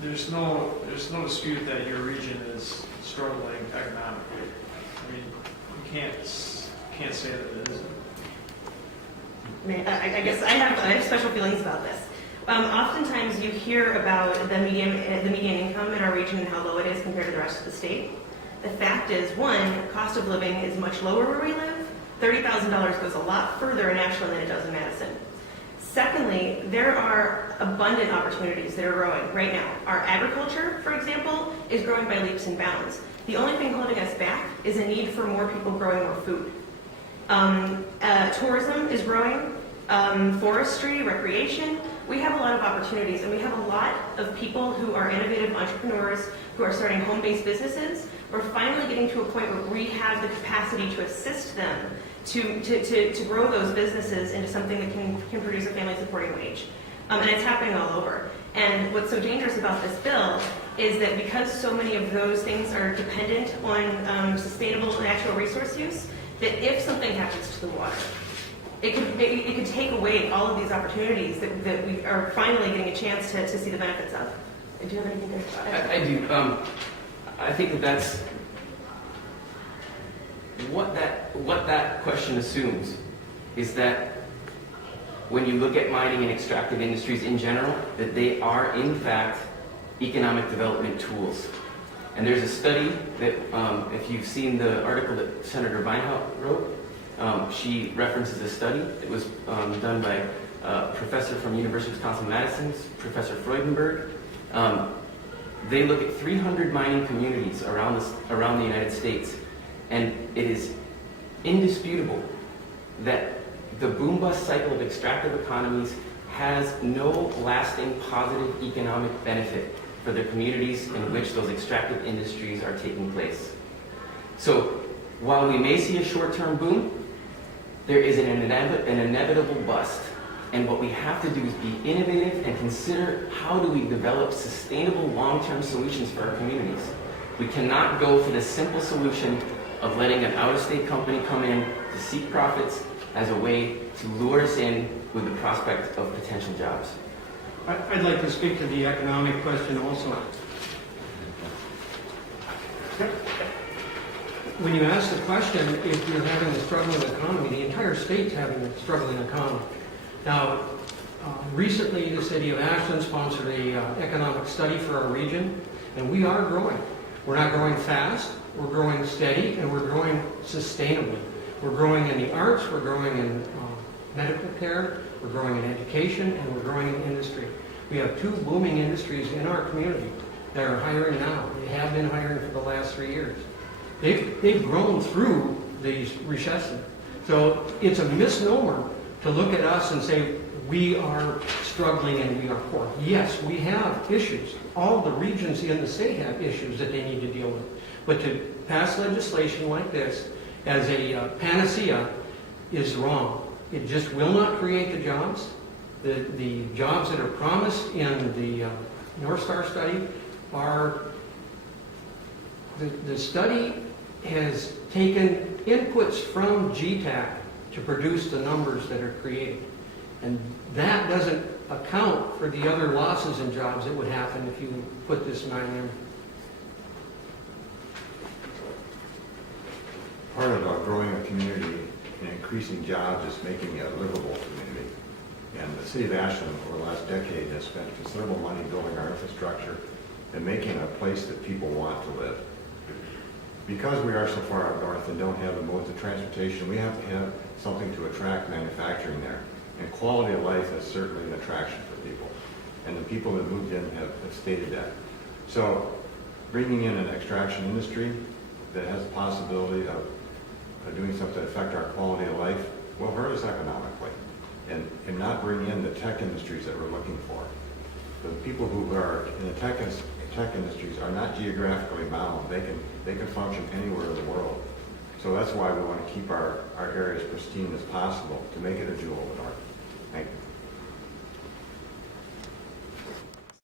there's no dispute that your region is struggling economically. I mean, you can't say that it isn't. I guess I have special feelings about this. Oftentimes you hear about the median income in our region and how low it is compared to the rest of the state. The fact is, one, cost of living is much lower where we live. $30,000 goes a lot further in Ashland than it does in Madison. Secondly, there are abundant opportunities that are growing right now. Our agriculture, for example, is growing by leaps and bounds. The only thing holding us back is a need for more people growing more food. Tourism is growing, forestry, recreation. We have a lot of opportunities, and we have a lot of people who are innovative entrepreneurs who are starting home-based businesses. We're finally getting to a point where we have the capacity to assist them to grow those businesses into something that can produce a family-supporting wage. And it's happening all over. And what's so dangerous about this bill is that because so many of those things are dependent on sustainable natural resource use, that if something happens to the water, it could take away all of these opportunities that we are finally getting a chance to see the benefits of. Do you have anything to add? I do. I think that's what that question assumes is that when you look at mining and extractive industries in general, that they are in fact economic development tools. And there's a study that, if you've seen the article that Senator Beinhout wrote, she references a study that was done by a professor from University of Wisconsin-Madison's, Professor Freudenberg. They look at 300 mining communities around the United States, and it is indisputable that the boom-bust cycle of extractive economies has no lasting positive economic benefit for the communities in which those extractive industries are taking place. So while we may see a short-term boom, there is an inevitable bust. And what we have to do is be innovative and consider how do we develop sustainable long-term solutions for our communities. We cannot go for the simple solution of letting an out-of-state company come in to seek profits as a way to lure us in with the prospect of potential jobs. I'd like to speak to the economic question also. When you ask the question, if you're having a struggling economy, the entire state's having a struggling economy. Now, recently the city of Ashland sponsored an economic study for our region, and we are growing. We're not growing fast, we're growing steady, and we're growing sustainably. We're growing in the arts, we're growing in medical care, we're growing in education, and we're growing in industry. We have two booming industries in our community that are hiring now. They have been hiring for the last 3 years. They've grown through the recession. So it's a misnomer to look at us and say we are struggling and we are poor. Yes, we have issues. All the regions in the state have issues that they need to deal with. But to pass legislation like this as a panacea is wrong. It just will not create the jobs. The jobs that are promised in the North Star study are, the study has taken inputs from GTAC to produce the numbers that are created. And that doesn't account for the other losses in jobs that would happen if you put this mine in. Part of growing a community and increasing jobs is making it a livable community. And the city of Ashland over the last decade has spent considerable money building our infrastructure and making it a place that people want to live. Because we are so far up north and don't have the modes of transportation, we have to have something to attract manufacturing there. And quality of life is certainly an attraction for people. And the people that moved in have stated that. So bringing in an extraction industry that has the possibility of doing something to affect our quality of life will hurt us economically and not bring in the tech industries that we're looking for. The people who are in the tech industries are not geographically bound. They can function anywhere in the world. So that's why we want to keep our areas pristine as possible to make it a jewel of the North. Thank you.